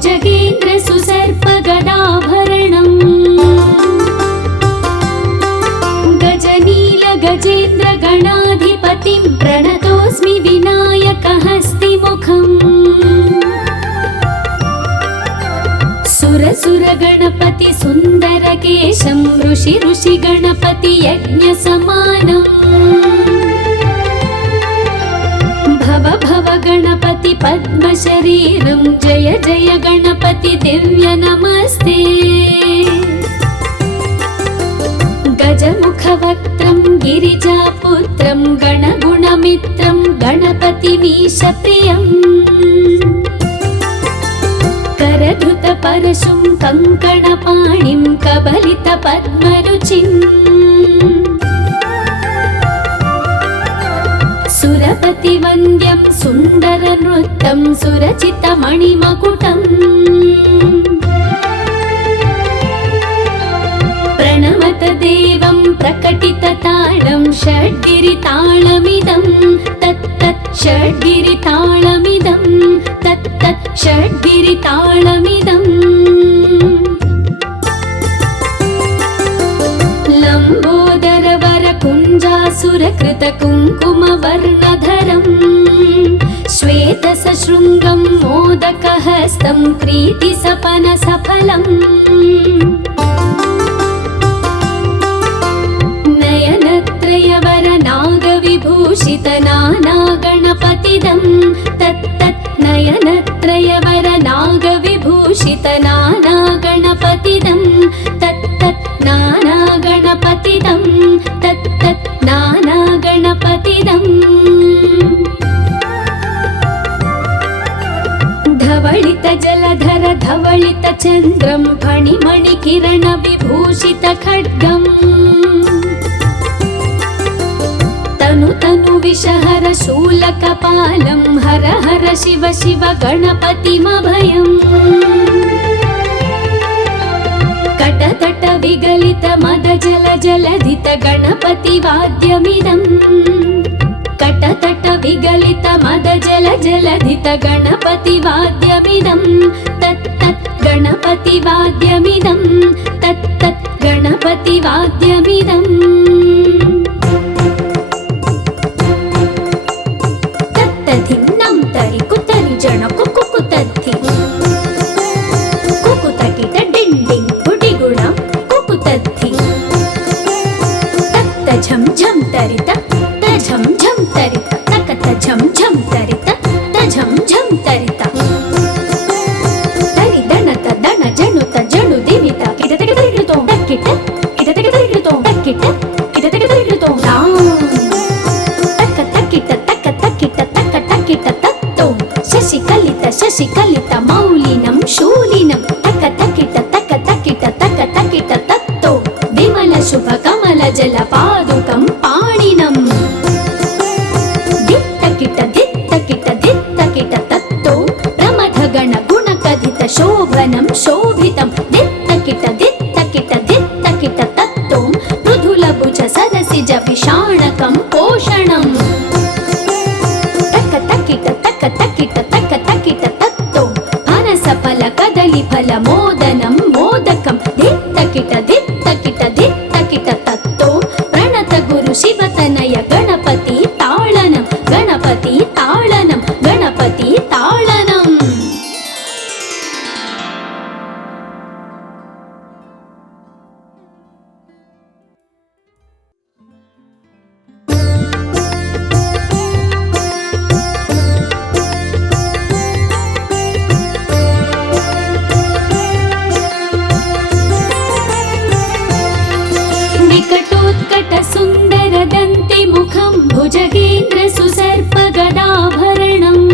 भुजगेन्द्र सुसर्पगदाभरणम् गजनील गजेन्द्र गणाधिपतिं प्रणतोऽस्मि विनायकहस्तिमुखम् सुर गणपति सुन्दरकेशं ऋषि गणपति यज्ञसमानम् भव गणपति पद्मशरीरं जय जय गणपति दिव्य नमस्ते गजमुखवक्त्रं गिरिजापुत्रं गणगुणमित्रं गणपतिमीशप्रियम् करधृतपरशुं कङ्कणपाणिं कबलितपद्मरुचिम् सुरपतिवन्द्यं सुन्दरनृत्यं सुरचितमणिमकुटम् प्रणमत देवं प्रकटितताळं षड्गिरिताळमिदं तत्तत् षड्गिरिताळमिदं तत्तत् षड्गिरिताळमिदम् लम्बोदरवरकुञ्जासुरकृतकुङ्कुमवर्णधरम् श्वेतसशृङ्गं मोदकहस्तं प्रीतिसपनसफलम् नयनत्रयवरनागविभूषितनानागणपतिदं तत्तत् नयनत्रयवरनागविभूषितनानागणपतिदं तत्तत् नानागणपतिदं तत्तत् नानागणपतिदम् धवलित जलधर धवलित चन्द्रं फणिमणिकिरण विभूषित खड्गम् तनु विषहर शूलकपालं हर हर शिव शिव गणपतिमभयम् कटतट विगलित मद जल जलधित गणपतिवाद्यमिदम् कटतट विगलित मद जल जलधित गणपतिवाद्यमिदं तत्तत् गणपतिवाद्यमिदं तत्तत् गणपतिवाद्यमिदम् तत्तधिं नं तरि कुतरि जन कुकुतद्धि कुकुतकिट डिण्डिं गुडिगुणं कुकुतद्धि तत्त झं झं तरित झं झं तरित तकत झं झं तरित झं झं तरित तरि दणत दण जणुत जणु दिवित किट तक तरितो तक्किट किट तक तरितो तक्किट किट तक तरितो तां तक तक्किट तक तक्किट तक तक्किट तत्तो शशिकलित मौलिनं शूलिनं तक तक्किट तत्तो विमल शुभ कमल जल पादुकं पाणिनं दित्तकिट तत्तो प्रमथगण गुणकथित शोभनं शोभितं दित्तकिट तत्तो मृदुलभुज सरसिज विषाणकं पोषणम् तक्किट तत्तो फनसफल कदलीफल मोदनं मोदकं दित्तकिट तत्तो प्रणत गुरु शिवतनय गणपति ताळनं गणपति ताळनं गणपति ताळनम् विकटोत्कट सुन्दर दन्ति मुखं भुजगेन्द्र सुसर्पगदाभरणम्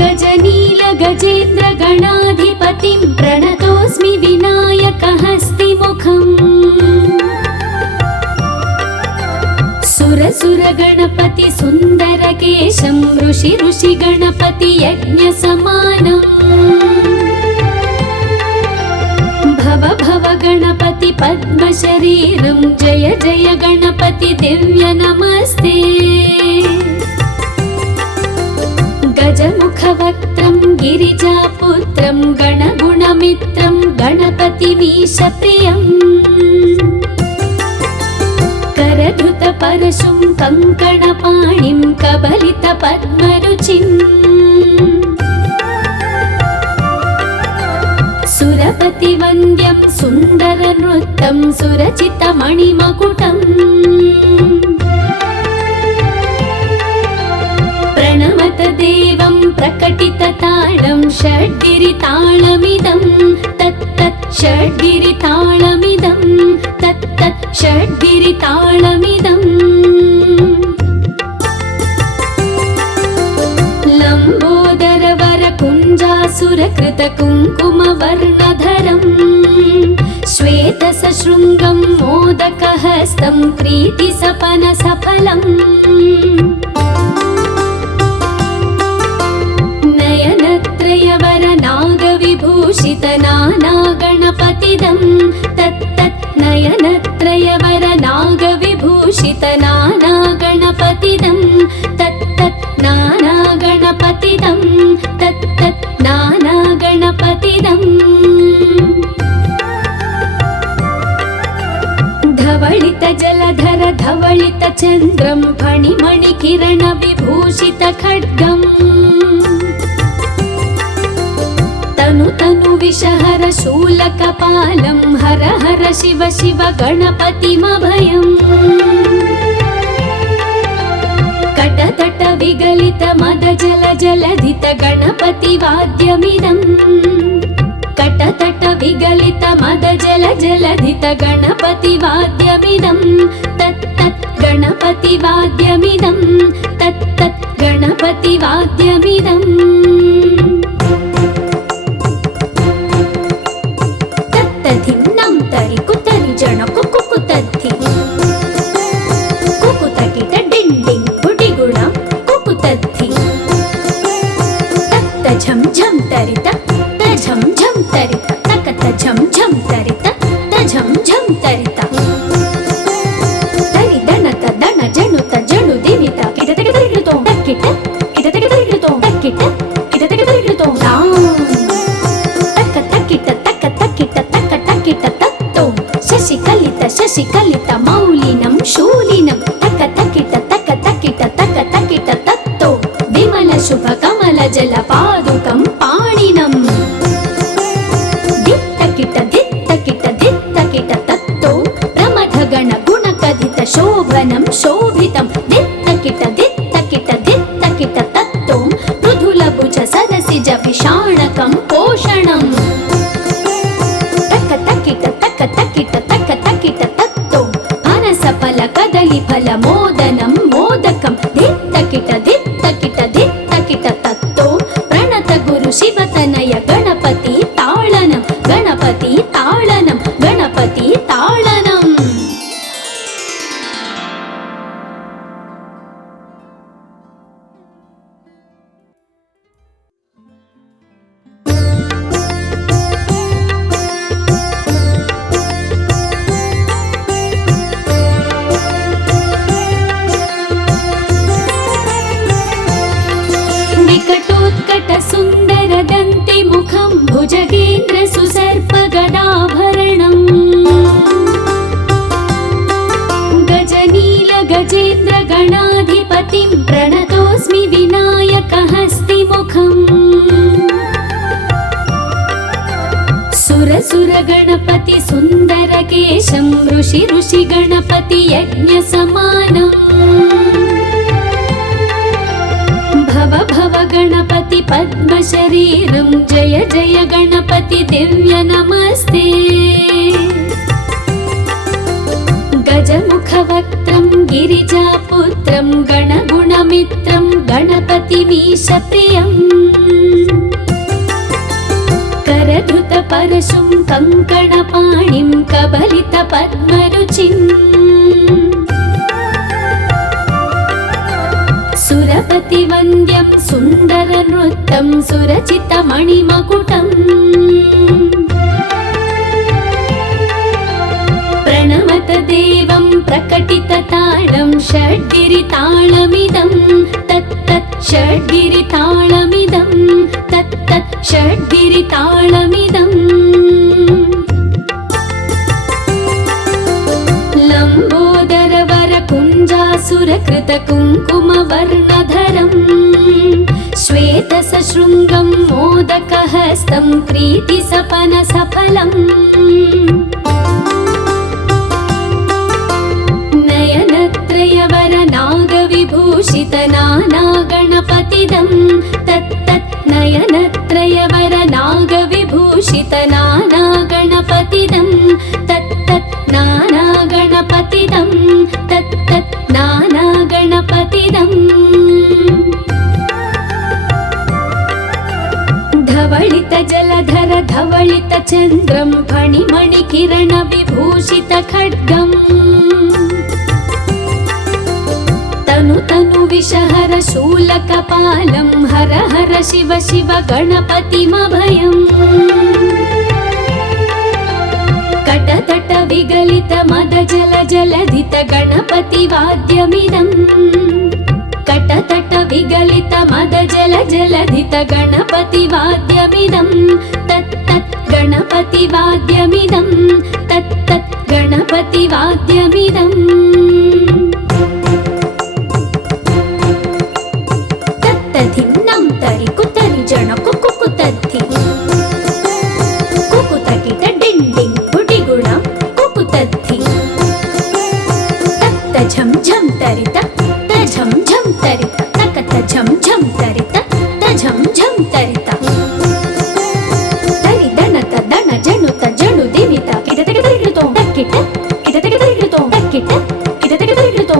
गजनील गजेन्द्र गणाधिपतिं प्रणतोऽस्मि विनायकहस्तिमुखम् सुर गणपति सुन्दरकेशं ऋषि गणपति यज्ञसमानम् भव गणपति पद्मशरीरं जय जय गणपति दिव्य नमस्ते गजमुखवक्त्रं दीक्षापूत्रं गणगुणमित्रं गणपतिमीशप्रियम् करधृतपरशुं कङ्कणपाणिं कबलितपद्मरुचिम् सुरपतिवन्द्यं सुन्दरनृत्यं सुरचितमणिमकुटम् प्रणमत देवं प्रकटितताळं षड्गिरिताळमिदं तत्तत् षड्गिरिताळमिदं तत्तत् षड्गिरिताळमिदम् लम्बोदरवरकुञ्जासुरकृतकुङ्कुमवर्णधरम् श्वेतसशृङ्गं मोदकहस्तं प्रीतिसपनसफलम् नयनत्रयवरनागविभूषितनानागणपतिदं तत्तत् नयनत्रयवरनागविभूषितनानागणपतिदं तत्तत् नानागणपतिदं तत्तत् नानागणपतिदम् धवलित जलधर धवलित चन्द्रं फणिमणिकिरण विभूषित खड्गम् तनु तनु विषहर शूलकपालं हर हर शिव शिव गणपतिमभयम् कटतट विगलित मद जल जलधित गणपतिवाद्यमिदम् कटतट विगलित मद जल जलधित गणपतिवाद्यमिदं तत्तत् गणपतिवाद्यमिदं तत्तत् गणपतिवाद्यमिदम् तत्तधिन्नं तरि कुतरि जन कुकुतद्धि कुकुतकिट डिण्डिं गुडिगुणं कुकुतद्धि तत्त झं झं तरित झं झं तरित तकत झं झं तरित झं झं तरित तरि दणत दण जणुत जणु दिवित किट तक तरिकृतो तक्किट किट तक तरिकृतो तक्किट किट तक तरिकृतो तां तक तक्किट तक तक्किट तक तक्किट तत्तो शशिकलित मौलिनं शूलिनं तक तक्किट तत्तो विमल शुभ कमल जल पादुकं पाणिनम् दित्तकिट तत्तो प्रमथगण गुणकथित शोभनं शोभितं दित्तकिट तत्तो मृदुलभुज सरसिज विषाणकं पोषणम् तक्किट तत्तो फनसफल कदलीफल मोदनं मोदकं दित्तकिट तत्तो प्रणत गुरु शिवतनय गणपति ताळनं गणपति ताळनं गणपति ताळनम् विकटोत्कट सुन्दर दन्ति मुखं भुजगेन्द्र सुसर्प गदाभरणम् गजनील गजेन्द्र गणाधिपतिं प्रणतोऽस्मि विनायकहस्तिमुखम् सुर गणपति सुन्दर केशं ऋषि गणपति यज्ञ समानम् भव गणपति पद्मशरीरं जय जय गणपति दिव्य नमस्ते गजमुखवक्त्रं गिरिजापुत्रं गणगुणमित्रं गणपतिमीशप्रियम् करधृतपरशुं कङ्कणपाणिं कबलितपद्मरुचिम् सुरपतिवन्द्यं सुन्दरनृत्यं सुरचितमणिमकुटम् प्रणमत देवं प्रकटितताळं षड्गिरिताळमिदं तत्तत् षड्गिरिताळमिदं तत्तत् षड्गिरिताळमिदम् ताळमिदम् लम्बोदरवरकुञ्जासुरकृत कुङ्कुमवर्णधरम् श्वेतसशृङ्गं मोदकहस्तं प्रीतिसपनसफलम् नयनत्रयवरनागविभूषित नानागणपतिदं तत्तत् नयनत्रयवरनागविभूषित नानागणपतिदं तत्तत् नानागणपतिदं तत्तत् नानागणपतिदम् धवलित जलधर धवलित चन्द्रं फणिमणिकिरण विभूषित खड्गम् तनु तनु विषहर शूलकपालं हर हर शिव शिव गणपतिमभयम् कटतट विगलित मद जल जलधित गणपति वाद्यमिदम् कटतट विगलित मद जल जलधित गणपति वाद्यमिदं तत्तत् गणपति वाद्यमिदं तत्तत् गणपति वाद्यमिदम् तत्तधिन्नं तरि कुतरि जन कुकुतद्धि कुकुतकिट डिण्डिं गुडिगुणं कुकुतद्धि तत्त झं झं तरित झं झं तरित तकत झं झं तरित झं झं तरित तरि दणत दण जणुत जणु दिवित किट तक तरिकृतो तक्किट किट तक तरिकृतो तक्किट किट तक तरिकृतो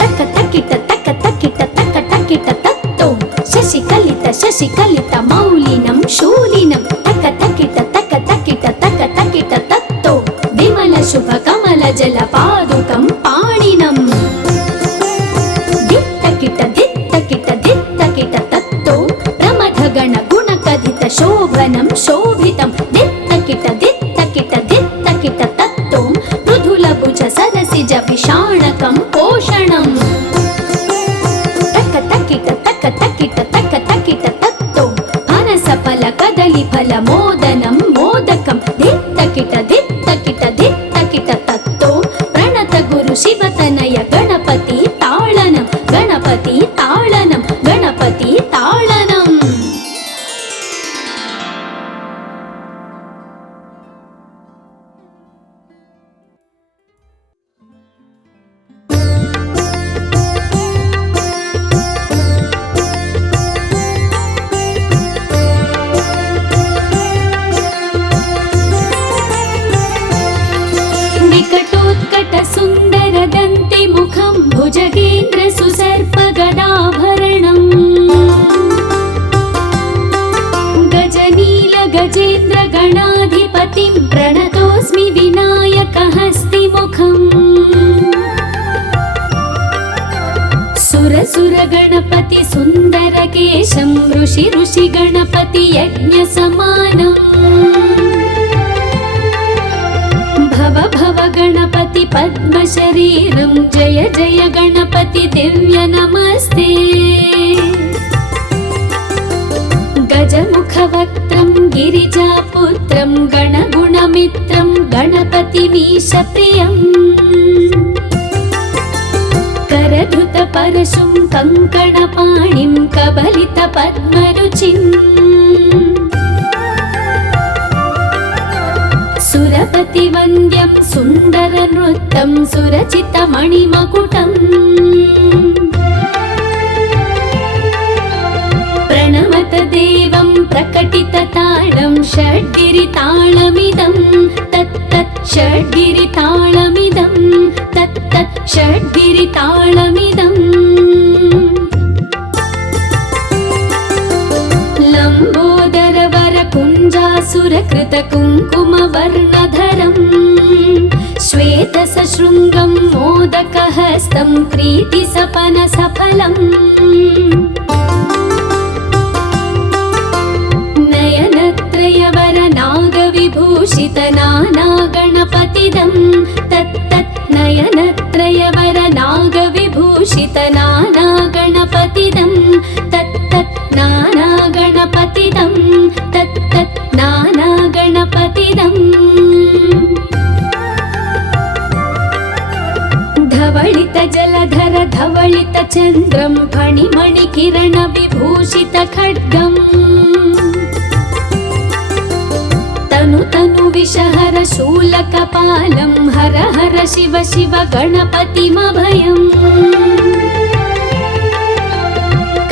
तक तक्किट तक तक्किट तक तक्किट तत्तो शशिकलित मौलिनं शूलिनं तक तक्किट तत्तो विमल शुभ कमल जल पादुकं पाणिनम् तत्तो प्रमथगण गुणकथित शोभनं शोभितं दित्तकिट तत्तो मृदुलभुज सरसिज विषाणकं पोषणम् तक्किट तत्तो फनसफल कदलीफल मोदनं मोदकं दित्तकिट तत्तो प्रणत गुरु शिवतनय गणपति ताळनं गणपति ताळनं गणपति ताळनम् विकटोत्कट सुन्दर दन्ति मुखं भुजगेन्द्र सुसर्प गदाभरणम् गजनील गजेन्द्र गणाधिपतिं प्रणतोऽस्मि विनायक हस्तिमुखम् सुर गणपति सुन्दर केशं ऋषि गणपति यज्ञ समानम् भव गणपति पद्म शरीरं जय जय गणपति दिव्य नमस्ते गजमुख वक्त्रं गिरिजापुत्रं गणगुणमित्रं गणपतिमीश प्रियम् करधृत परशुं कङ्कणपाणिं कबलित पद्मरुचिम् सुरपति वन्द्यं सुन्दर नृत्यं सुरचित मणिमकुटम् प्रणमत देवं प्रकटित ताळं षड्गिरिताळमिदं तत्तत् षड्गिरिताळमिदं तत्तत् षड्गिरिताळमिदम् लम्बोदरवरकुञ्जासुरकृत कुङ्कुमवर्णधरम् श्वेतसशृङ्गं मोदकहस्तं प्रीतिसपनसफलम् नयनत्रयवरनागविभूषित नानागणपतिदं तत्तत् नयनत्रयवरनागविभूषित नानागणपतिदं तत्तत् नानागणपतिदं धवलितचन्द्रं फणिमणिकिरणविभूषितखड्गम् तनु विषहर शूलकपालं हर हर शिव शिव गणपतिमभयम्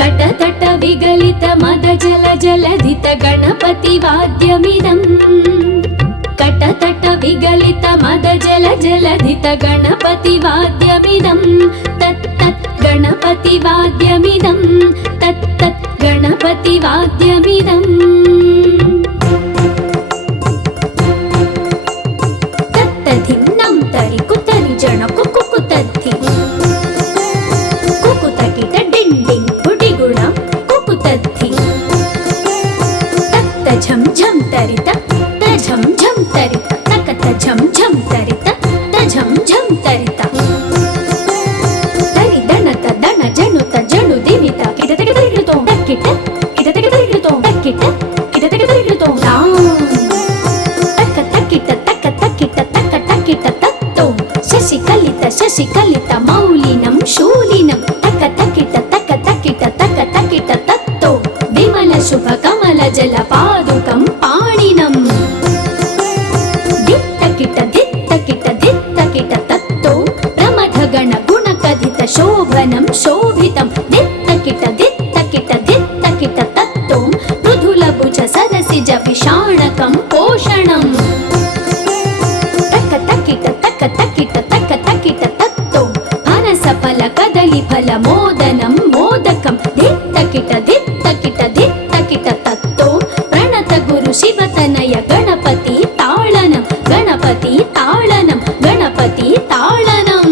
कटतट विगलित मद जल जलधित गणपतिवाद्यमिदम् कटतट विगलित मद जल जलधित गणपतिवाद्यमिदम् तत् तत् गणपतिवाद्यमिदम् तत् तत् गणपतिवाद्यमिदम् तत्तधिन्नं तरि कुतरि जन कुकुतद्धि कुकुतकिट डिण्डिं गुडिगुणं कुकुतद्धि तत्त झं झं तरित झं झं तरित तकत झं झं तरित झं झं तरित तरि दणत दण जणुत जणु दिवित किटतक तरिगितो तक्किट किटतक तरिगितो तक्किट किटतक तरिगितो तक्क तक्किट तक्क तक्किट तक्क तक्किट तत्तो शशिकलित मौलिनं शूलिनं तक्क तक्किट तक्क तक्किट तक्क तक्किट तत्तो विमल शुभ कमल जल पादुकं पाणिनं दित्तकिट तत्तो प्रमथ गण गुण कथित शोभनं शोभितं दित्तकिट तत्तो मृदुल भुज सरसिज विषाणकं पोषणं तक्क तक्किट तत्तो फनस फल कदली फल मोदनं मोदकं दित्तकिट तत्तो प्रणत गुरु शिवतनय गणपति ताळनं गणपति ताळनं गणपति ताळनं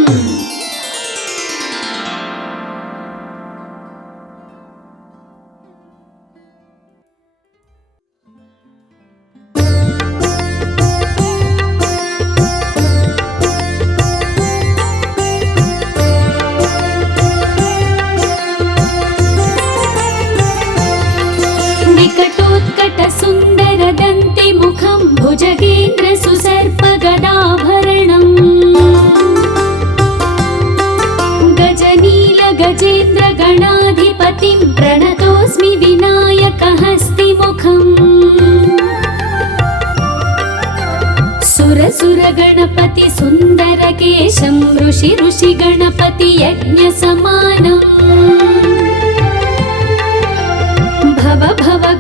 विकटोत्कट सुन्दर दन्ति मुखं भुजगेन्द्र सुसर्प गदाभरणम् गजनील गजेन्द्र गणाधिपतिं प्रणतोऽस्मि विनायक हस्तिमुखम् सुर गणपति सुन्दर केशं ऋषि गणपति यज्ञ समानम् भव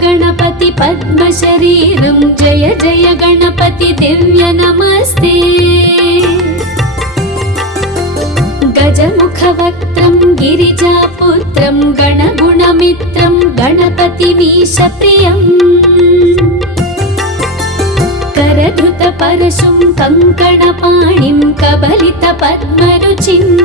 गणपति पद्म शरीरं जय जय गणपति दिव्य नमस्ते गजमुख वक्त्रं गिरिजापुत्रं गणगुणमित्रं गणपतिमीश प्रियम् करधृत परशुं कङ्कणपाणिं कबलित पद्मरुचिम्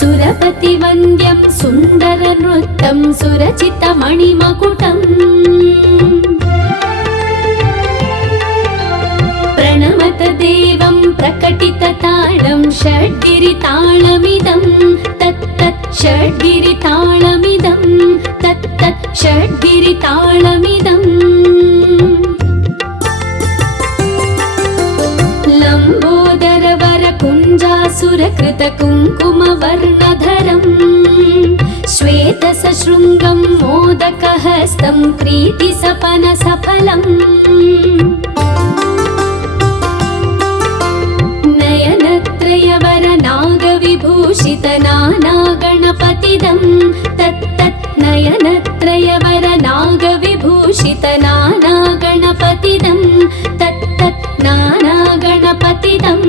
सुरपति वन्द्यं सुन्दर नृत्यं सुरचित मणिमकुटम् प्रणमत देवं प्रकटित ताळं षड्गिरिताळमिदं तत् तत् षड्गिरिताळमिदं तत् तत् षड्गिरिताळमिदम् लम्बोदर वर कुञ्जासुरकृत कुङ्कुमवर्णधरम् श्वेत सशृङ्गं मोदकहस्तं प्रीतिसपन सफलम् नयनत्रयवर नागविभूषित नाना गणपतिदं तत् तत् नयनत्रयवर नागविभूषित नाना गणपतिदं तत् तत् नाना गणपतिदं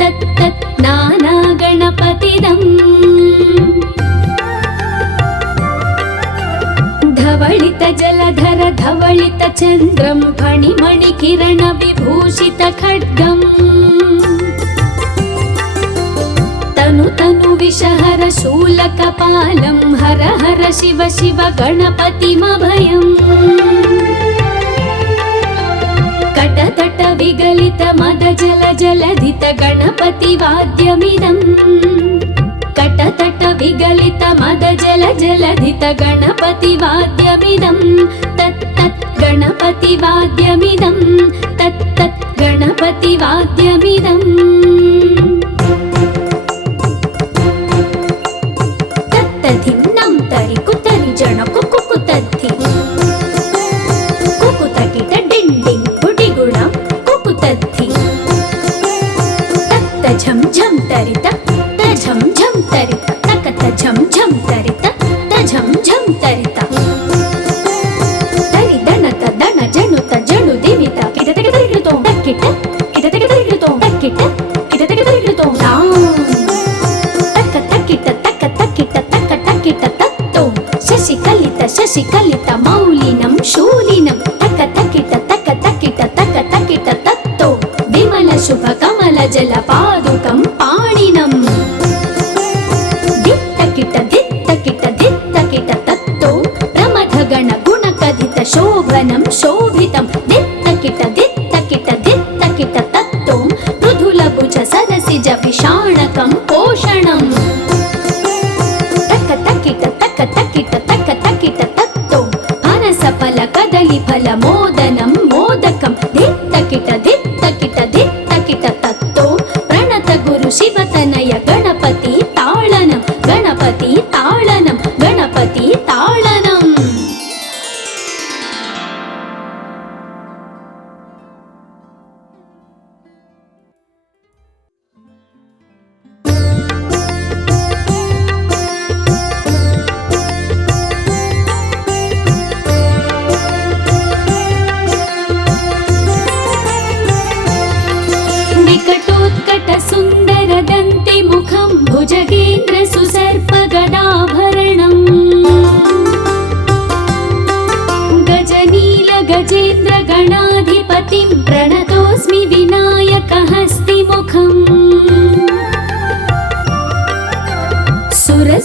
तत् तत् नाना गणपतिदम् धवलित जलधर धवलित चन्द्रं फणिमणिकिरण विभूषित खड्गम् तनु विषहर शूलकपालं हर हर शिव शिव गणपतिमभयम् कटतट विगलित मद जल जलधित गणपतिवाद्यमिदम् कटतट विगलित मद जल जलधित गणपतिवाद्यमिदम् तत् तत् गणपतिवाद्यमिदम् तत् तत् गणपतिवाद्यमिदम्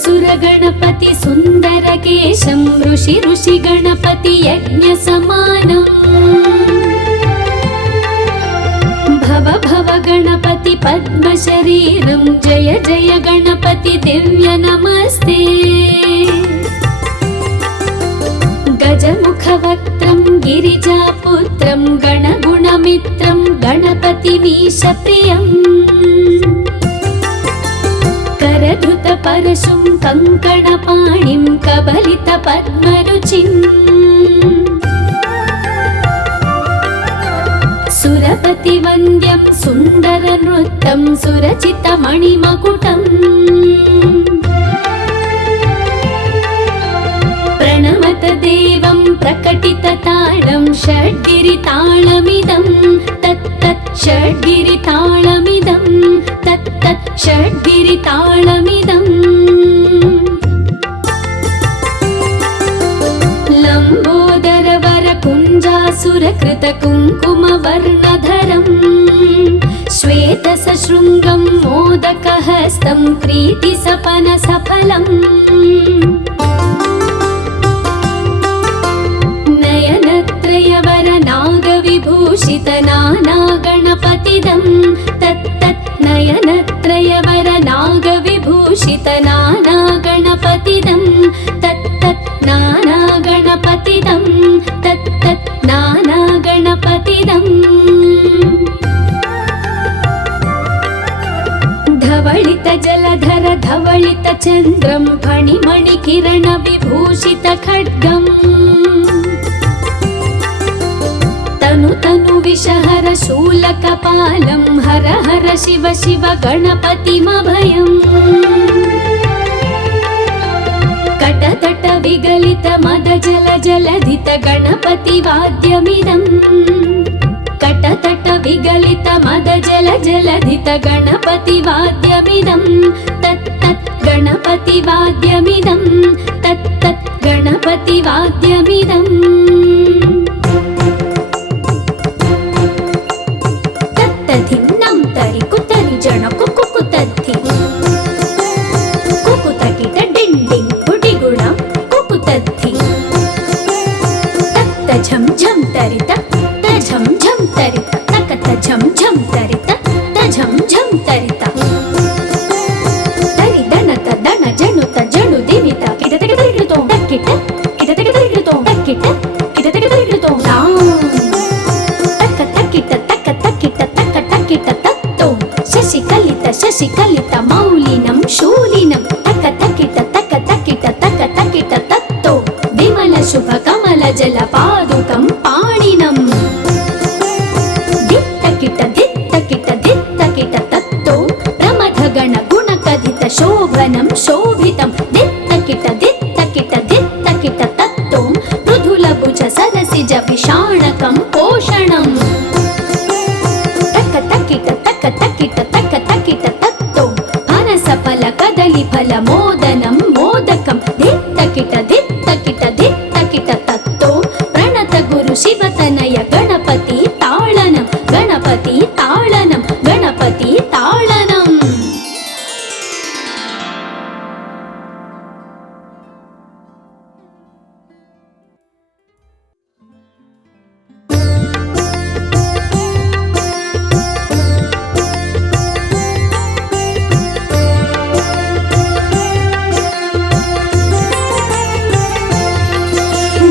सुर गणपति सुन्दरकेशं ऋषि गणपति यज्ञसमानम् भव गणपति पद्मशरीरं जय जय गणपति दिव्य नमस्ते गजमुखवक्त्रं गिरिजापुत्रं गणगुणमित्रं गणपतिमीशप्रियम् करधृतपरशुं कङ्कणपाणिं कबलितपद्मरुचिम् सुरपतिवन्द्यं सुन्दरनृत्यं सुरचितमणिमकुटम् प्रणमत देवं प्रकटितताळं षड्गिरिताळमिदं तत्तत् षड्गिरिताळमिदं तत्तत् षड्गिरिताळमिदम् लम्बोदरवरकुञ्जासुरकृतकुङ्कुमवर्णधरम् श्वेतसशृङ्गं मोदकहस्तं प्रीतिसपनसफलम् नयनत्रयवरनागविभूषितनानागणपतिदं तत्तत् नयनत्रयवरनागविभूषितनानागणपतिदं तत्तत् नानागणपतिदं तत्तत् नानागणपतिदम् धवलित जलधर धवलित चन्द्रं फणिमणिकिरण विभूषित खड्गम् तनु विषहर शूलकपालं हर हर शिव शिव गणपतिमभयम् कटतट विगलित मद जल जलधित गणपतिवाद्यमिदम् कटतट विगलित मद जल जलधित गणपतिवाद्यमिदं तत्तत् गणपतिवाद्यमिदं तत्तत् गणपतिवाद्यमिदम् तत्तधिन्नं तरि कुतरि जन कुकुतद्धि कुकुतकिट डिण्डिं गुडिगुणं कुकुतद्धि तत्त झं झं तरित झं झं तरित तकत झं झं तरित झं झं तरित तरि दणत दण जणुत जणु दिमित किटतक तरिगिडतो तक्किट किटतक तरिगिडतो तक्किट किटतक तरिगिडतो तक्क तक्किट तक्क तक्किट तक्क तक्किट तत्तो शशिकलित मौलिनं शूलिनं तक्क तक्किट तक्क तक्किट तक्क तक्किट तत्तो विमल शुभ कमल जल पादुकं पाणिनम् तत्तो प्रमथगण गुणकथित शोभनं शोभितं दित्तकिट तत्तो मृदुलभुज सरसिज विषाणकं पोषणम् तक्क तक्किट तत्तो फनसफल कदलीफल मोदनं मोदकं दित्तकिट तत्तो प्रणत गुरु शिवतनय गणपति ताळनं गणपति ताळनं गणपति ताळनम्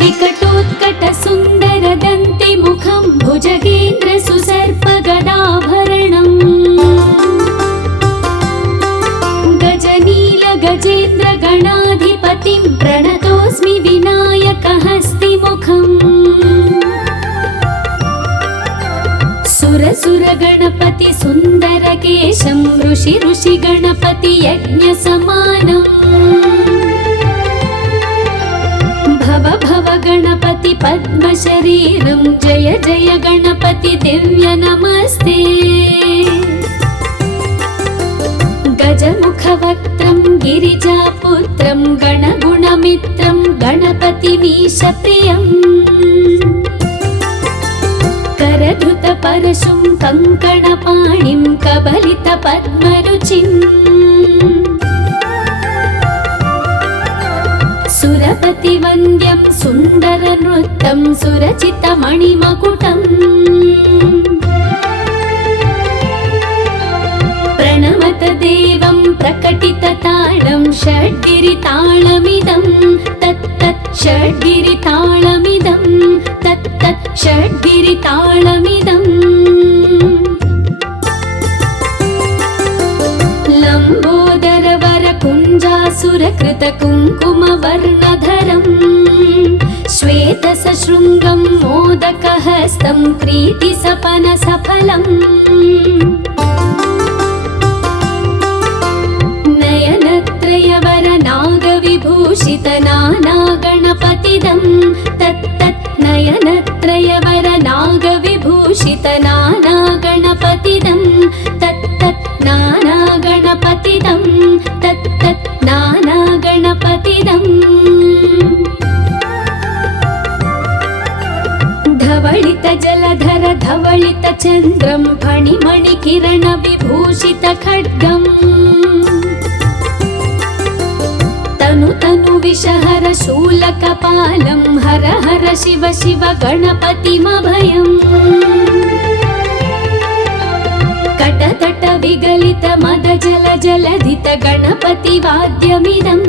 विकटोत्कट सुन्दर दन्ति मुखं भुजगेन्द्र सुसर्प गदाभरणम् गजनील गजेन्द्र गणाधिपतिं प्रणतोऽस्मि विनायकहस्तिमुखम् सुर गणपति सुन्दरकेशं ऋषि गणपति यज्ञसमानम् भव गणपति पद्मशरीरं जय जय गणपति दिव्य नमस्ते गजमुखवक्त्रं गिरिजापुत्रं गणगुणमित्रं गणपतिमीशप्रियम् करधृतपरशुं कङ्कणपाणिं कबलितपद्मरुचिम् सुन्दर नृत्यं सुरचितमणिमकुटम् प्रणमत देवं प्रकटितताळं षड्गिरिताळमिदं तत्तत् षड्गिरिताळमिदं तत्तत् षड्गिरिताळमिदम् लम्बोदरवरकुञ्जासुरकृतकुङ्कुमवर्णधरम् श्वेतसशृङ्गं मोदकहस्तं प्रीतिसपनसफलम् नयनत्रयवरनागविभूषितनानागणपतिदं तत्तत् नयनत्रयवरनागविभूषितनानागणपतिदं तत्तत् नानागणपतिदं तत्तत् नानागणपतिदम् धवलित जलधर धवलित चन्द्रं फणिमणिकिरण विभूषित खड्गम् तनु तनु विषहर शूलकपालं हर हर शिव शिव गणपतिमभयम् कटतट विगलित मद जल जलधित गणपति वाद्यमिदम्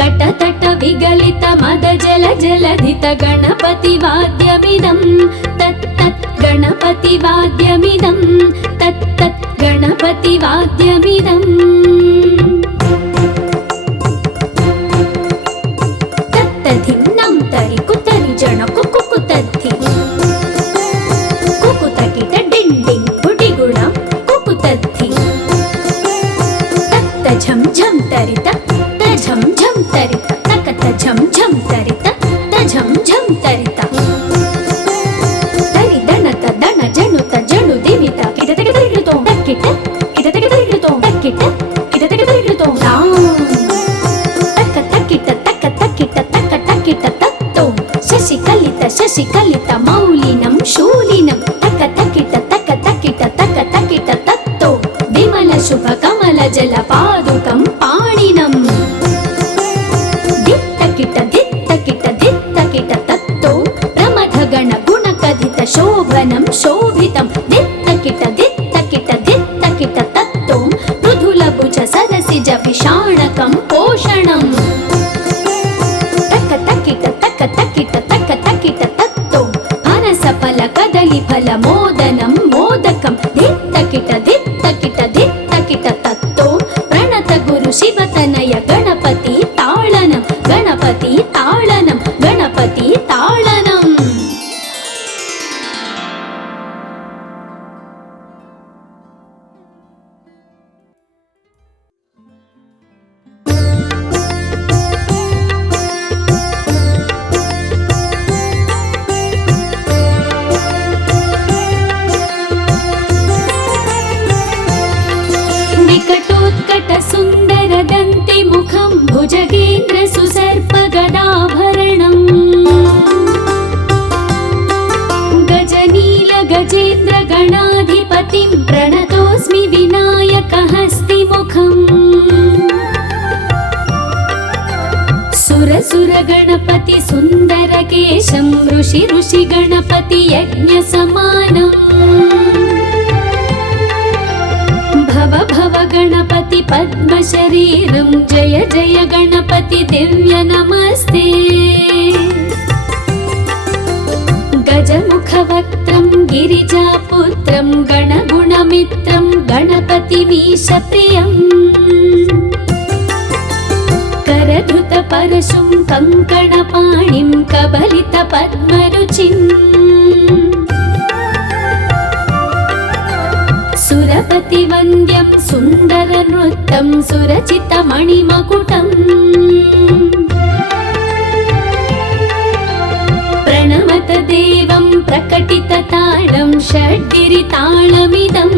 कटतट विगलित मद जल जलधित गणपति वाद्यमिदं तत्तत् गणपति वाद्यमिदं तत्तत् गणपति वाद्यमिदम् तत्तधिन्नं तरि कुतरि जन कुकुतद्धि कुकुतकिट डिण्डिं गुडिगुणं कुकुतद्धि तत्त झं झं तरित झं झं तरित तकत झं झं तरित झं झं तरित तरि दणत दण जणुत जणु दिवित किटतक तरिगिडुतो तक्किट किटतक तरिगिडुतो तक्किट किटतक तरिगिडुतो तक्क तक्किट तक्क तक्किट तक्क तक्किट तत्तो शशिकलित मौलिनं शूलिनं तक्क तक्किट तत्तो विमल शुभ कमल जल पादुकं पाणिनं दित्तकिट तत्तो प्रमथ गण गुणकथित शोभनं शोभितं दित्तकिट तत्तो मृदुलभुज सरसिज विषाणकं पोषणम् तक्क तक्किट तत्तो फनसफल कदलीफल मोदनं मोदकं दित्तकिट तत्तो प्रणत गुरु शिवतनय गणपति ताळनं गणपति ताळनं गणपति ताळनम् विकटोत्कट सुन्दर दन्ति मुखं भुजगेन्द्र सुसर्प गदाभरणम् गजनील गजेन्द्र गणाधिपतिं प्रणतोऽस्मि विनायकहस्तिमुखम् सुर गणपति सुन्दर केशं ऋषि गणपति यज्ञ समानम् भव गणपति पद्म शरीरं जय जय गणपति दिव्य नमस्ते गजमुख वक्त्रं गिरिजापुत्रं गणगुणमित्रं गणपतिमीश प्रियम् करधृत परशुं कङ्कणपाणिं कबलित पद्मरुचिम् सुरपति वन्द्यं सुन्दर नृत्यं सुरचितमणिमकुटम् प्रणमत देवं प्रकटितताळं षड्गिरिताळमिदं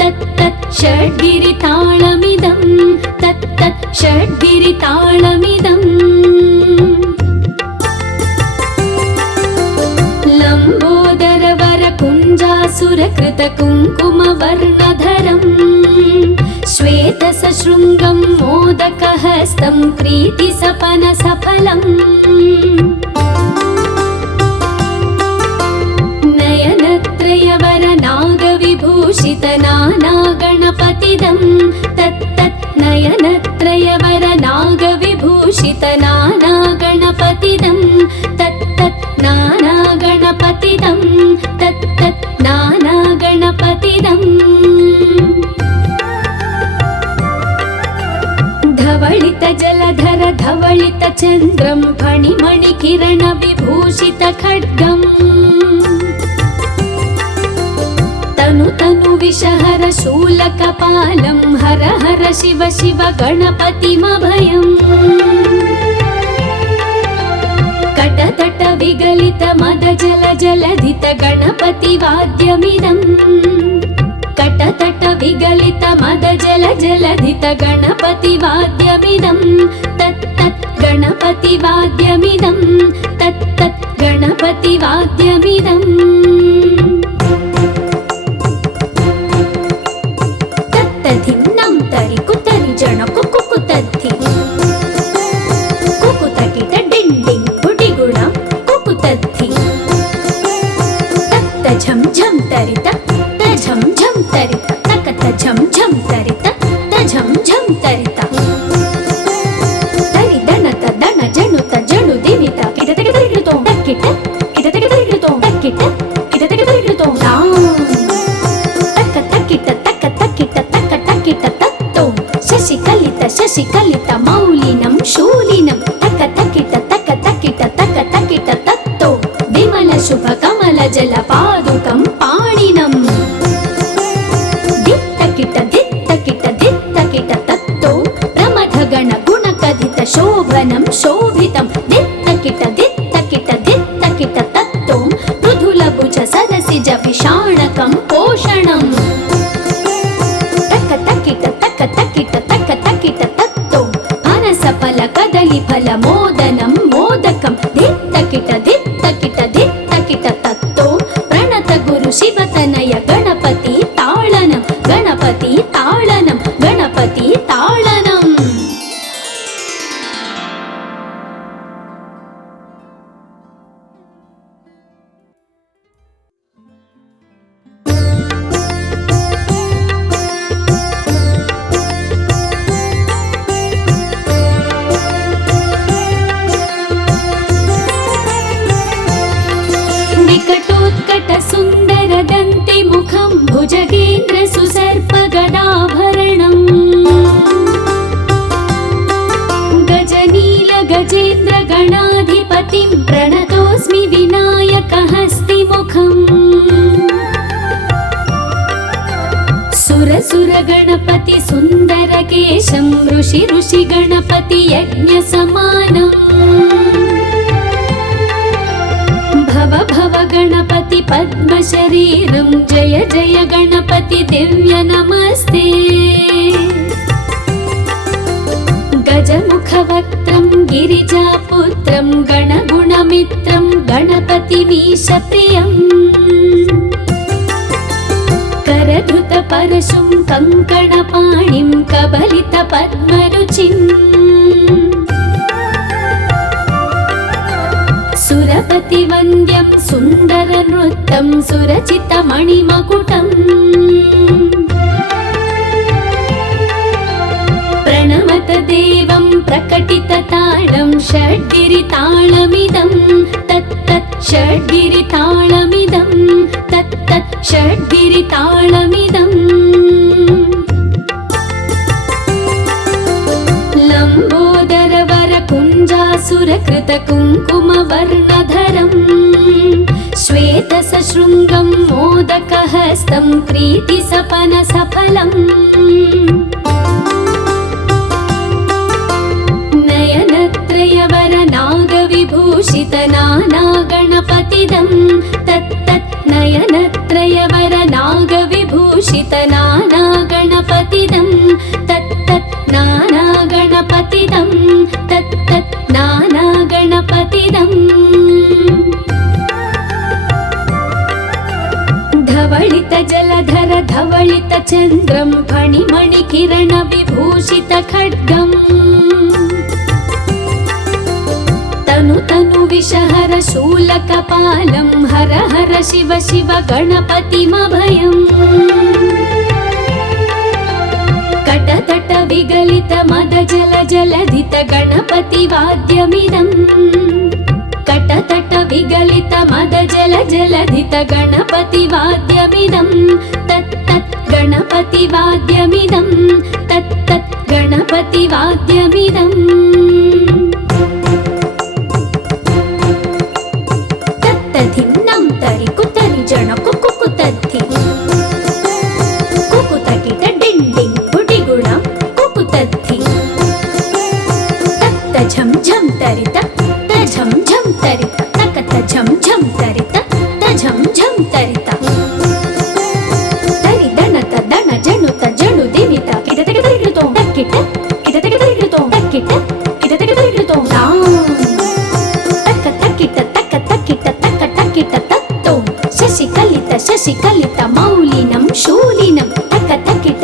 तत्तत् षड्गिरिताळमिदं तत्तत् षड्गिरिताळमिदम् लम्बोदरवरकुञ्जासुरकृतकुङ्कुमवर्णधरम् श्वेतसशृङ्गं मोदकहस्तं प्रीतिसपनसफलम् नयनत्रयवर नागविभूषित नाना गणपतिदं तत्तत् नाना गणपतिदं तत्तत् नाना गणपतिदम् धवलित जलधर धवलित चन्द्रं फणिमणि किरण विभूषित खड्गम् तनु तनु विषहर शूलकपालं हर हर शिव शिव गणपतिमभयम् कटतट विगलित मद जल जलधित गणपति वाद्यमिदम् कटतट विगलित मद जल जलधित गणपति वाद्यमिदं तत्तत् गणपति वाद्यमिदं तत्तत् गणपति वाद्यमिदम् तत्तधिन्नं तरि कुतरि जन कुकुतद्धि कुकुतकिट डिण्डिं गुडिगुणं कुकुतद्धि तत्त झं झं तरित झं झं तरित तकत झं झं तरित झं झं तरित तरि दणत दण जणुत जणु दिवित किटतक तरिगिडुतो तक्किट किटतक तरिगिडुतो तक्किट किटतक तरिगिडुतो तक्क तक्किट तक्क तक्किट तक्क तक्किट तत्तो शशिकलित मौलिनं शूलिनं तक्क तक्किट तत्तो विमल शुभ कमल जल पादुकं पाणिनम् तत्तो प्रमथ गण गुण कथित शोभनं शोभितं दित्तकिट तत्तो मृदुल भुज सरसिज विषाणकं पोषणम् तक्क तक्किट तत्तो फनस फल कदली फल मोदनं मोदकं दित्तकिट तत्तो प्रणत गुरु शिवतनय गणपति ताळनं गणपति ताळनं गणपति ताळनम् विकटोत्कट सुन्दर दन्ति मुखं भुजगेन्द्र सुसर्प गदाभरणम् गजनील गजेन्द्र गणाधिपतिं प्रणतोऽस्मि विनायकहस्तिमुखम् सुर गणपति सुन्दर केशं ऋषि गणपति यज्ञ समानम् भव गणपति पद्म शरीरं जय जय गणपति दिव्य नमस्ते गजमुख वक्त्रं गिरिजापुत्रं गणगुणमित्रं गणपतिमीश प्रियम् करधृत परशुं कङ्कणपाणिं कबलित पद्मरुचिम् सुरपति वन्द्यं सुन्दर नृत्यं सुरचित मणिमकुटम् प्रणमत देवं प्रकटित ताळं षड्गिरिताळमिदं तत्तत् षड्गिरिताळमिदं तत्तत् षड्गिरिताळमिदम् लम्बोदर वर कुञ्जासुरकृत कुङ्कुम वर्णधरम् श्वेत सशृङ्गं मोदकहस्तं प्रीति सपन सफलम् नयनत्रयवर नागविभूषित नाना गणपतिदं तत्तत् नयनत्रयवर नागविभूषित नाना गणपतिदं तत्तत् नाना गणपतिदं तत्तत् नाना गणपतिदम् धवलित जलधर धवलित चन्द्रं फणिमणि किरण विभूषित खड्गम् तनु तनु विषहर शूलकपालं हर हर शिव शिव गणपतिमभयम् कट कटतट विगलित मद जल जलधित गणपति वाद्यमिदम् कटतट विगलित मद जल जलधित गणपति वाद्यमिदम् तत् तत् गणपति वाद्यमिदम् तत् तत् गणपति वाद्यमिदम् तत्तधिन्नं तरि कुतरि जण कुकुतद्धि कुकुतकिट डिण्डिं गुडिगुणं कुकुतद्धि तत्त झं झं तरित झं झं तरित तकत झं झं तरित झं झं तरित तरि दणत दण जणुत जणु दिवित किटतक तरिकृतो तक्किट किटतक तरिकृतो तक्किट किटतक तरिकृतो तक्क तक्किट तक्क तक्किट तक्क तक्किट तत्तो शशिकलित मौलिनं शूलिनं तक्क तक्किट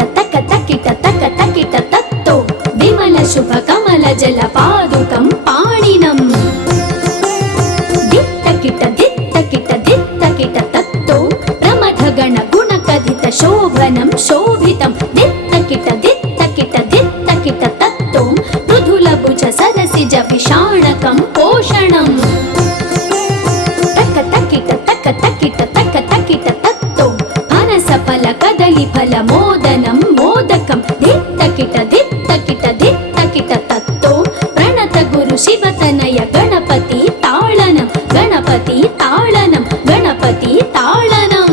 तत्तो विमल शुभ कमल जल पादुकं पाणिनं दित्तकिट तत्तो प्रमथ गण गुण कथित शोभनं शोभितं दित्तकिट तत्तो मृदुल भुज सरसिज विषाणकं पोषणं तक्क तक्किट तत्तो फनस फल कदली फल मोदनं मोदकं दित्तकिट तत्तो प्रणत गुरु शिवतनय गणपति ताळनं गणपति ताळनं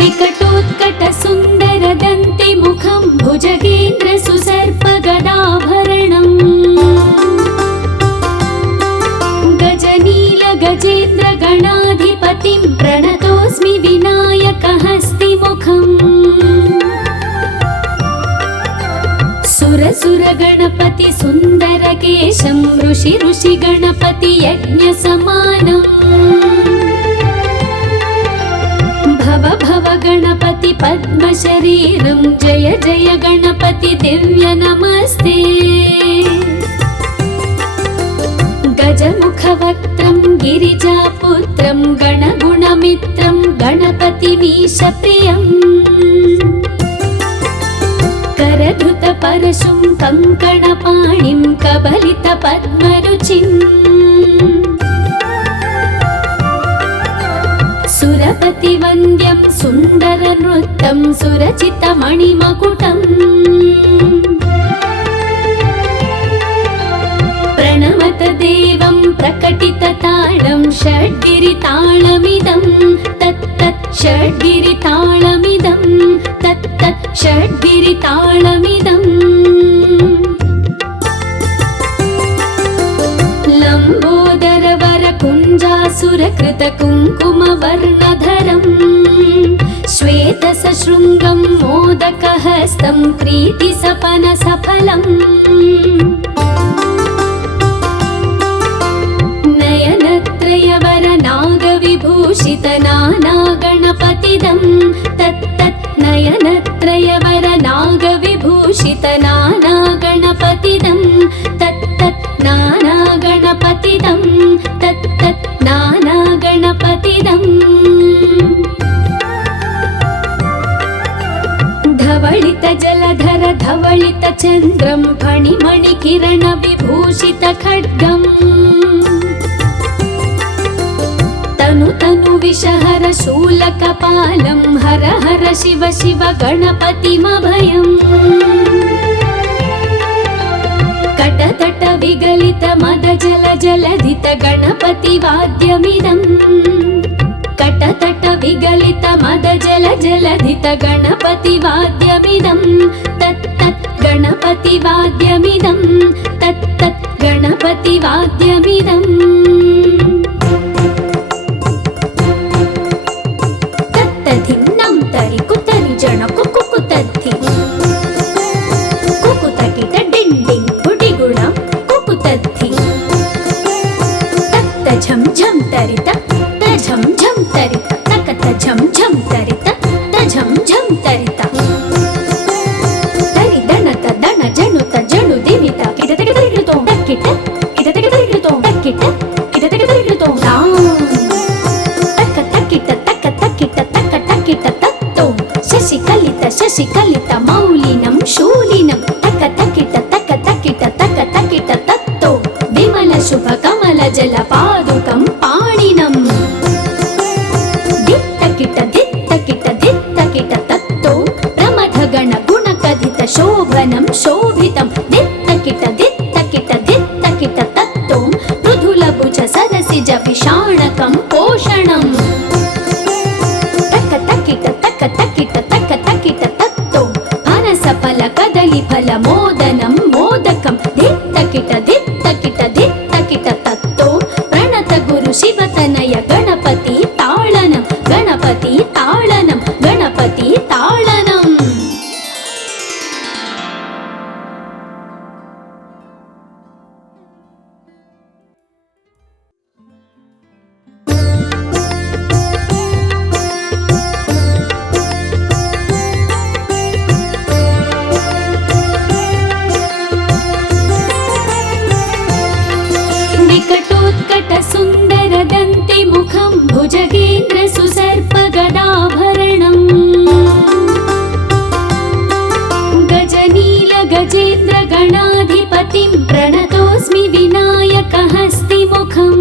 विकटोत्कट सुन्दर दन्ति मुखं भुजगेन्द्र सुसर्प गदाभरणं गजनील गजेन्द्र गणाधिपतिं प्रणतोऽस्मि विनायक हस्तिमुखम् सुर गणपति सुन्दर केशं ऋषि गणपति यज्ञ समानम् भव गणपति पद्म शरीरं जय गणपति दिव्य नमस्ते गजमुख वक्त्रं गिरिजापुत्रं गणगुणमित्रं गणपतिमीश प्रियम् करधृत परशुं कङ्कणपाणिं कबलित पद्मरुचिम् सुरपति वन्द्यं सुन्दर नृत्यं सुरचित मणिमकुटम् प्रणमत देवं प्रकटित ताळं षड्गिरिताळमिदं तत्तत् षड्गिरिताळमिदं तत्तत् षड्गिरिताळमिदम् लम्बोदर वर कुञ्जासुरकृत कुङ्कुमवर्णधरम् श्वेत सशृङ्गं मोदकहस्तं प्रीतिसपन सफलम् नयनत्रयवर नागविभूषित नाना गणपतिदं तत्तत् नयनत्रयवर नागविभूषित नाना गणपतिदं तत्तत् नाना गणपतिदं तत्तत् नाना गणपतिदम् धवलित जलधर धवलित चन्द्रं फणिमणि किरण विभूषित खड्गम् तनु विषहर शूलकपालं हर हर शिव शिव गणपतिमभयम् कटतट विगलित मद जल जलधित गणपति वाद्यमिदम् कटतट विगलित मद जल जलधित गणपति वाद्यमिदम् तत्तत् गणपति वाद्यमिदम् तत्तत् गणपति वाद्यमिदम् तत्तधिन्नं तरि कुतरि जण कुकुतद्धि कुकुतकिट डिण्डिं गुडिगुणं कुकुतद्धि तत्त झं झं तरित झं झं तरित శశికలిత మౌలినం శూలినం తక తకిట తక తకిట తక తకిట తత్తో విమల శుభ కమల జల పాదుకం పాణినం దిత్తకిట దిత్తకిట దిత్తకిట తత్తో ప్రమథ గణ గుణ కథిత శోభనం శోభితం దిత్తకిట దిత్తకిట దిత్తకిట తత్తో మృదుల భుజ సరసిజ విషాణకం పోషణం తక తకిట తక తకిట తక తకిట తత్తో పనస ఫల కదలి ఫల మోదనం మోదకం దిత్తకిట దిత్తకిట దిత్తకిట తత్తో ప్రణత గురు శివతనయ గణపతి తాళనం గణపతి తాళనం గణపతి తాళనం. వికటోత్కట సుందర దంతి ముఖం భుజగేంద్ర సుసర్ప గదాభరణం గజనీల గజేంద్ర గణాధిపతిం ప్రణతోస్మి వినాయక హస్తి ముఖం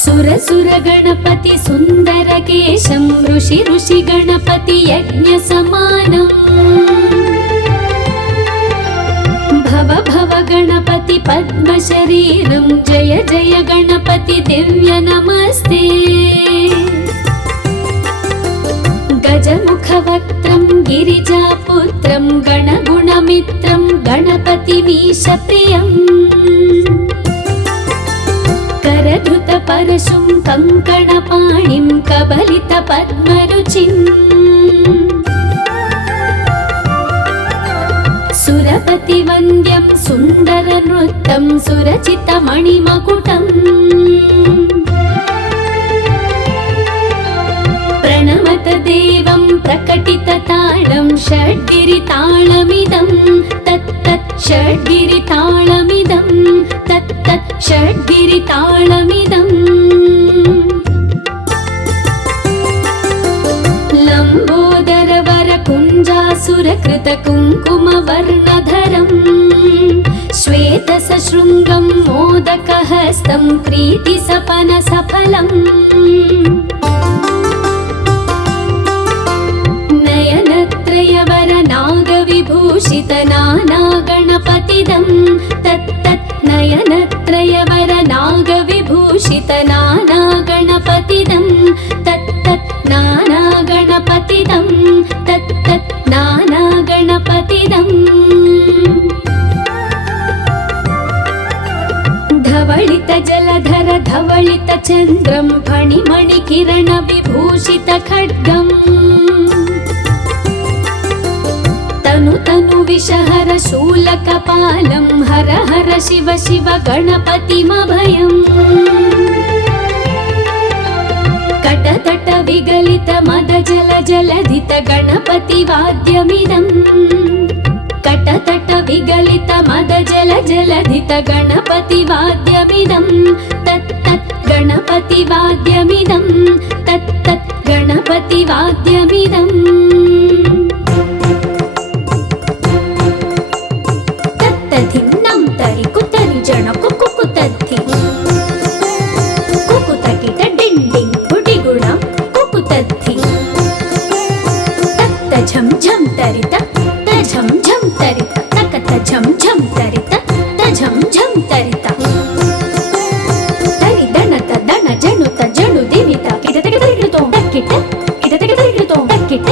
సురసుర గణపతి సుందర కేశం ఋషి ఋషి గణపతి యజ్ఞ సమానం భవ భవ గణపతి పద్మ శరీరం జయ జయ గణపతి దివ్య నమస్తే గజముఖ వక్త్రం గిరిజాపుత్రం గణగుణమిత్రం గణపతిమీశ ప్రియం करधृत परशुं कंकणपाणिं कबलित पद्मरुचिम् सुरपति वन्द्यं सुन्दर नृत्यं सुरचित मणिमकुटम् प्रणमत देवं प्रकटित ताळं षड्गिरिताळमिदं तत्तत् षड्गिरिताळमिदं तत्तत् षड्गिरिताळमिदम् लम्बोदर वरकुञ्जासुरकृत कुङ्कुमवर्णधरम् श्वेतसशृङ्गं मोदकहस्तं प्रीतिसपनसफलम् नयनत्रयवर नागविभूषित नाना गणपतिदं तत्तत् नयनत्रयवर नागविभूषित नाना गणपतिदं तत्तत् नाना गणपतिदं तत्तत् नाना गणपतिदम् धवलित जलधर धवलित चन्द्रं फणिमणि किरण विभूषित खड्गम् तनु तनु विषहर शूलकपालं हर हर शिव शिव गणपतिमभयम् कटतट विगलित मद जल जलधित गणपति वाद्यमिदम् कटतट विगलित मद जल जलधित गणपति वाद्यमिदं तत्तत् गणपति वाद्यमिदं तत्तत् गणपति वाद्यमिदम् तत्तधिन्नं तरि कुतरि जन कुकुतद्धि कुकुतकिट डिण्डिं गुडिगुणं कुकुतद्धि तत्त झं झं तरित झं झं तरित तकत झं झं तरित झं झं तरित तरि दणत दण जणुत जणु दिवित किटतक तरिकृतो तक्किट किटतक तरिकृतो तक्किट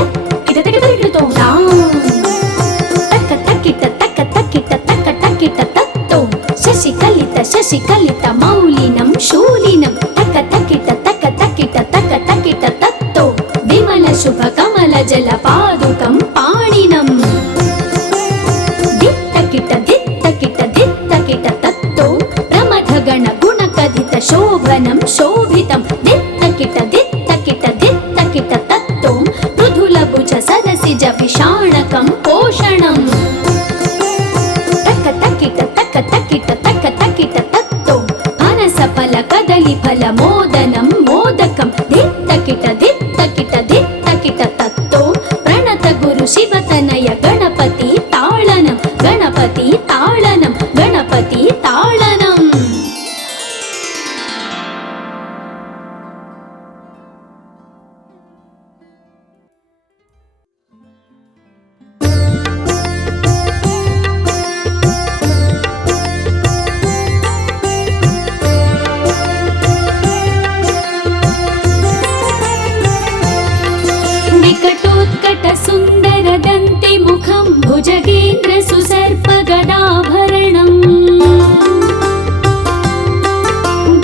मुखं भुजगेन्द्र सुसर्पगदाभरणम्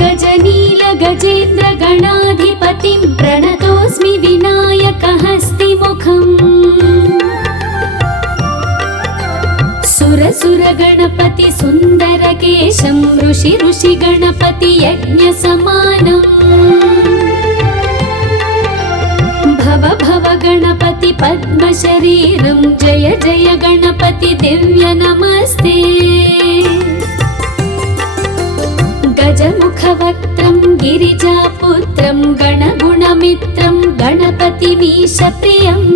गजनील गजेन्द्र गणाधिपतिं प्रणतोऽस्मि विनायकहस्तिमुखम् सुर गणपति सुन्दर केशं ऋषि गणपति यज्ञ समानम् भव गणपति पद्म शरीरं जय जय गणपति दिव्य नमस्ते गजमुखवक्त्रं गिरिजापुत्रं गणगुणमित्रं गणपतिमीशप्रियम्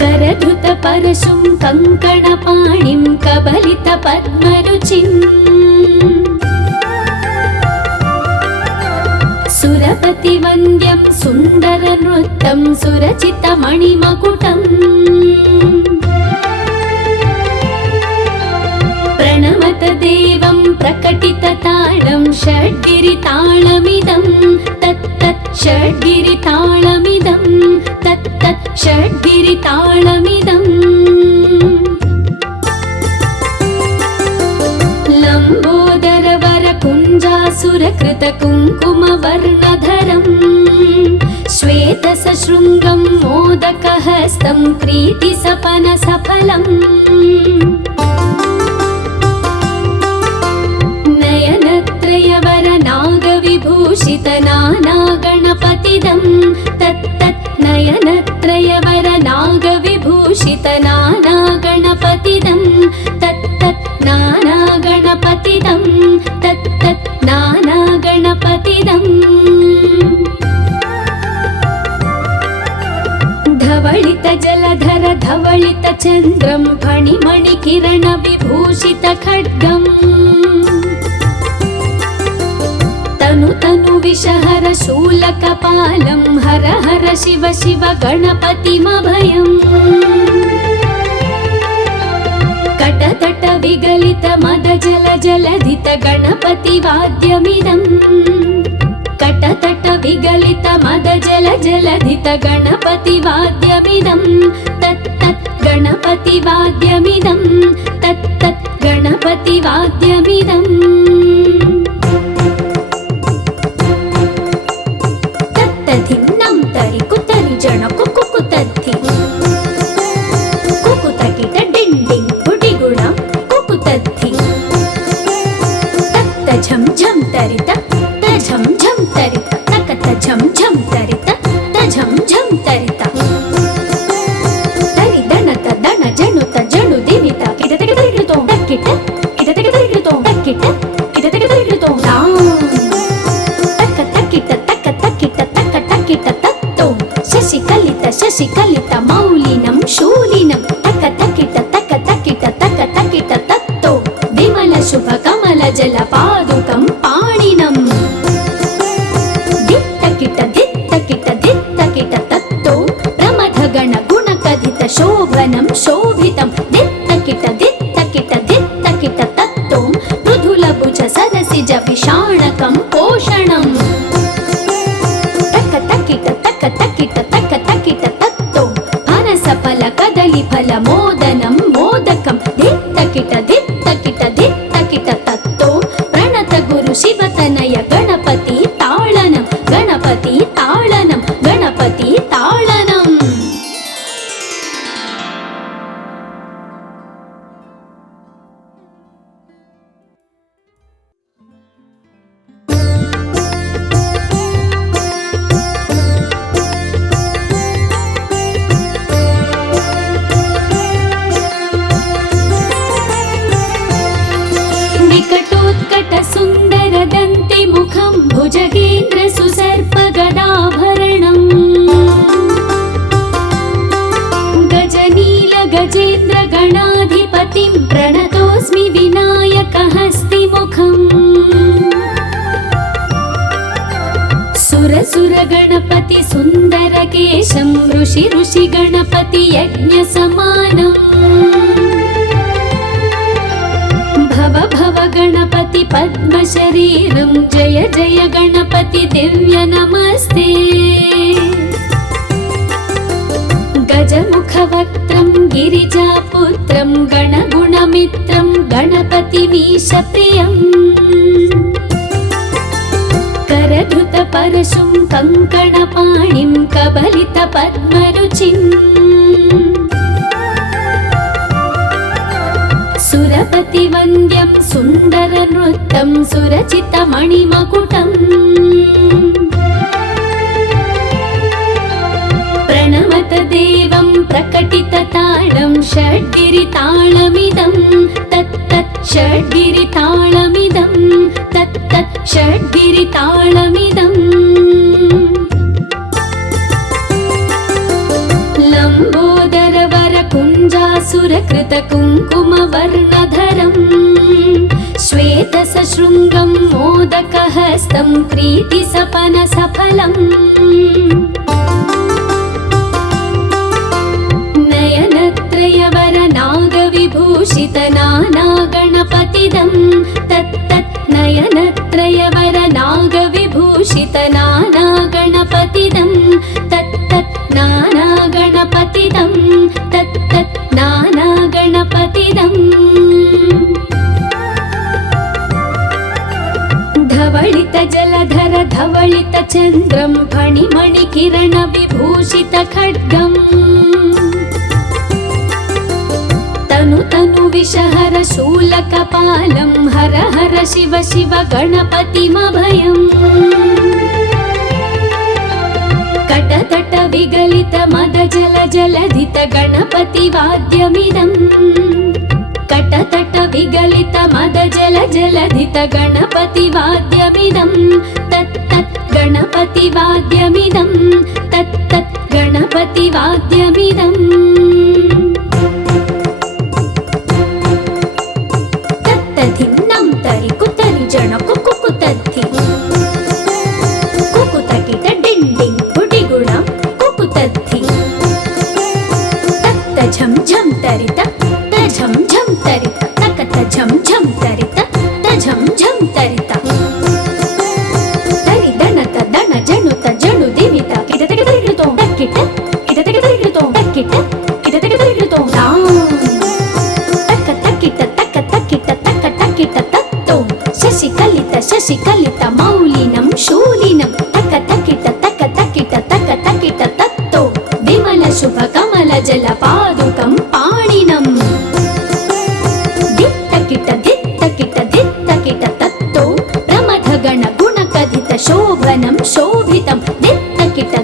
करधृत परशुं कङ्कणपाणिं कबलित पद्मरुचिम् सुरपतिवन्द्यं सुन्दरनृत्यं सुरचितमणिमकुटम् प्रणमत देवं प्रकटितताळं षड्गिरिताळमिदं तत्तत् षड्गिरिताळमिदं तत्तत् षड्गिरिताळमिदम् लम्बोदरवरकुञ्जासुरकृतकुङ्कुमवर्णधरम् श्वेतसशृङ्गं मोदकहस्तं प्रीतिसपनसफलम् नयनत्रयवरनागविभूषितनानागणपतिदं तत्तत् नयनत्रयवरनागविभूषितनानागणपतिदं तत्तत् नानागणपतिदं तत्तत् नानागणपतिदम् धवलित जलधर धवलित चन्द्रं फणिमणिकिरण विभूषित खड्गम् तनु विषहर शूलकपालं हर हर शिव शिव गणपतिमभयम् कटतट विगलित मद जल जलधित गणपति वाद्यमिदम् कटतट विगलित मद जल जलधित गणपति वाद्यमिदम् तत्तत् गणपति वाद्यमिदं तत्तत् गणपति वाद्यमिदम् तत्तधिन्नं तरि कुतरि जन कुकुतद्धि कुकुतकिट डिण्डिं गुडिगुणं कुकुतद्धि तत्त झं झं तरित झं झं तरित तकत झं झं तरित झं झं तरित तरि दणत दण जणुत जणु दिवित किटतक तरिकृतो तक्किट किटतक तरिकृतो तक्किट किटतक तरिकृतो तक्क तक्किट तक्क तक्किट तक्क तक्किट तत्तो शशिकलित मौलिनं शूलिनं तक्क तक्किट तक्क तक्किट तक्क तक्किट तत्तो विमल शुभ कमल जल पादुकं पाणिनम् दित्तकिट तत्तो प्रमथ गण गुणकथित शोभनं शोभितं दित्तकिट तत्तो मृदुलभुज सरसिज विषाणकं पोषणम् तक्क तक्किट तत्तो फनसफल कदलीफल मोदनं मोदकं दित्तकिट तत्तो प्रणत गुरु शिवतनय गणपति ताळनं गणपति ताळनं गणपति ताळनम् विकटोत्कट सुन्दर दन्ति मुखं भुजगेन्द्र सुसर्पगदाभरणम् गजनील गजेन्द्र गणाधिपतिं प्रणतोऽस्मि विनायकहस्तिमुखम् सुर गणपति सुन्दर केशं ऋषि गणपति यज्ञ समानम् भव गणपति पद्म शरीरं जय जय गणपति दिव्य नमस्ते गज गिरिजापुत्रं गणगुणमित्रं गणपतिमीशप्रियम् करधृतपरशुं कङ्कणपाणिं कबलितपद्मरुचिम् सुरपतिवन्द्यं सुन्दरनृत्यं सुरचितमणिमकुटम् प्रणमत देवं प्रकटितताळं षड्गिरिताळमिदं तत्तत् षड्गिरिताळमिदं तत्तत् षड्गिरिताळमिदम् लम्बोदरवरकुञ्जासुरकृतकुङ्कुमवर्णधरम् श्वेतसशृङ्गं मोदकहस्तं प्रीतिसपनसफलम् नयनत्रयवरनागविभूषितनानागणपतिदं तत्तत् नयनत्रयवरनागविभूषितनानागणपतिदं तत्तत् नानागणपतिदं तत्तत् नानागणपतिदम् धवलितजलधर धवलितचन्द्रं फणिमणिकिरणविभूषितखड्गम् तनु विषहर शूलकपालं हर हर शिव शिव गणपतिमभयम् कटतट विगलित मद जल जलधित गणपतिवाद्यमिदम् कटतट विगलित मद जल जलधित गणपतिवाद्यमिदम् तत्तत् गणपतिवाद्यमिदं तत्तत् गणपतिवाद्यमिदम् तत्तधिन्नं तरि कुतरि जन कुकुतद्धि कुकुतकिट डिण्डिं गुडिगुणं कुकुतद्धि तत्त झं झं तरित तझं झं तरित तकत झं झं तरित तझं झं तरित तरि दणत दण जणुत जणु दिवित किटतक तरिकृतो तक्किट किटतक तरिकृतो तक्किट किटतक तरिकृतो तक्क तक्किट तक्क तक्किट तक्क तक्किट तत्तो शशिकलित मौलिनं शूलिनं तक्क तक्किट तक्क तक्किट तक्क तक्किट तत्तो विमल शुभ कमल जल पादुकं पाणिनम् दित्तकिट दित्तकिट दित्तकिट तत्तो प्रमथ गण गुणकथित शोभनं शोभितं दित्तकिट